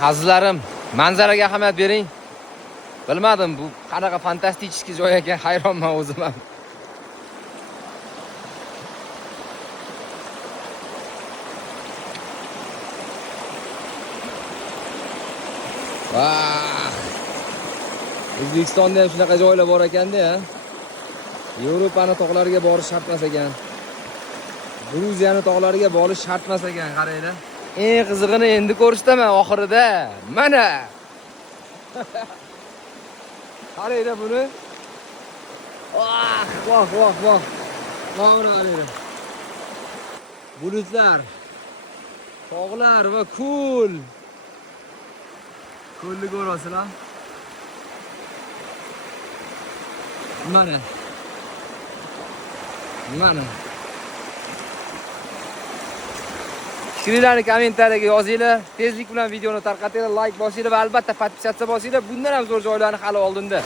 Azizlarim, manzaraga ahamiyat bering. Bilmadim, bu qanaqa fantastik joy ekan, hayronman o'zim ham. Vah! O'zbekistonda ham shunaqa joylar bor ekanda, ha. Yevropani tog'lariga borish shart emas ekan. Gruziyani tog'lariga borish shart emas ekan, qaranglar. Eng qizig'ini endi ko'rishdaman oxirida. Mana. Qaranglar buni. Vah, vah, vah, vah. Qaranglar. Bulutlar, tog'lar va ko'l. Ko'lni ko'rasizlar. Mana. Mana. Fikirlarni kommentariyaga yozinglar. Tezlik bilan videoni tarqatinglar, like bosinglar va albatta podpisatsiya bosinglar. Bundan ham zo'r joylarni hali oldinda